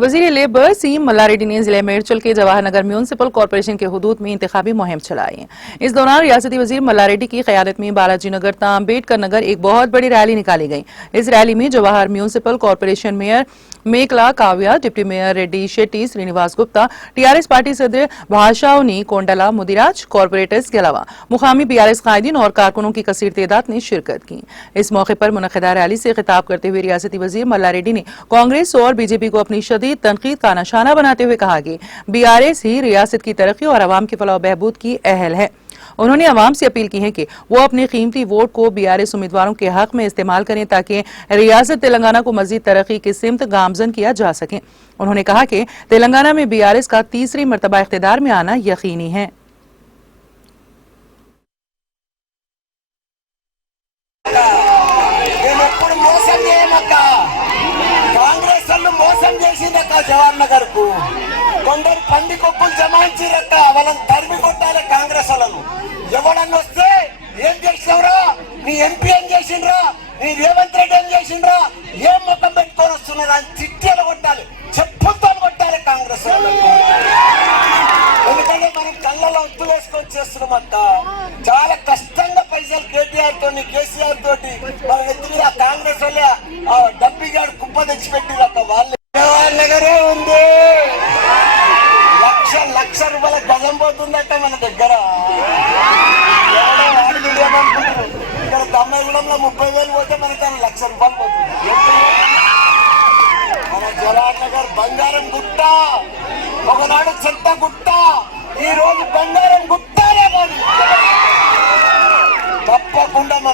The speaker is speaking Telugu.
वजीर लेबर सी मल्लारेड्डी ने जिले मेरचल के जवाहर नगर म्यूनिसिपल कॉरपोरेशन के हुदूद में इंतखाबी मुहिम चलाई। इस दौरान रियासती वजीर मल्लारेड्डी की क़यादत में बालाजी नगर ता अम्बेडकर नगर एक बहुत बड़ी रैली निकाली गई। इस रैली में Jawahar municipal corporation mayor Mekala Kavya, deputy mayor Reddy Shetty, Srinivas Gupta, TRS party सदर भाषाउनी कोंडला, मुदिराज, कॉरपोरेटर्स के अलावा मुकामी बीआरएस कायदीन और कारकुनों की कसीर तादाद ने शिरकत की। इस मौके पर मुनक़िदा रैली से खिताब करते हुए रियासती वजीर मल्लारेड्डी ने कांग्रेस और बीजेपी को अपनी शदीद तनकीद का निशाना बनाते हुए कहा कि बीआरएस ही रियासत की तरक्की और अवाम की फलाह बहबूद की अहल है। उन्होंने अवाम से अपील की है कि वो अपने कीमती वोट को बीआरएस उम्मीदवारों के हक में इस्तेमाल करें ताकि रियासत तेलंगाना को मजीद तरक्की की सिमत गामजन किया जा सके। उन्होंने कहा कि तेलंगाना में बीआरएस का तीसरी मरतबा इख्तिदार में आना यकीनी है। జవహర్ నగర్ కు కొందరు పంది కొప్పులు జమాయించిరక్క వాళ్ళని తరిమి కొట్టాలి కాంగ్రెస్ వాళ్ళను. ఎవడన్నా వస్తే ఏం చేసినవరా, నీ ఎంపీ ఏం చేసిండ్రా, నీ రేవంత్ రెడ్డి ఏం చేసిండ్రా, ఏం మొత్తం పెట్టుకొని వస్తున్నారు అని తిట్టేలు కొట్టాలి, చెప్పులతో కొట్టాలి కాంగ్రెస్ వాళ్ళకు. ఎందుకంటే మనం కళ్ళలో ఉత్తులు వేసుకొని చేస్తున్నాం అక్క. చాలా కష్టంగా పైసలు కేటీఆర్ తోని కేసీఆర్ తోటి మన ఎత్తుగా కాంగ్రెస్ వాళ్ళ డబ్బిగాడు కుప్ప తెచ్చిపెట్టిరక్క. వాళ్ళు జవహర్ నగరే ఉంది, లక్ష రూపాయల గజం పోతుందట మన దగ్గర. ఏమనుకుంటారు, ఇక్కడ తమ్మగూడెంలో 30,000 పోతే మనకి ₹1,00,000 పోతుంది. మన జవహర్ నగర్ బంగారం గుట్ట, ఒకనాడు చెత్త గుట్ట, ఈ రోజు బంగారం గుట్టాలే. తప్పకుండా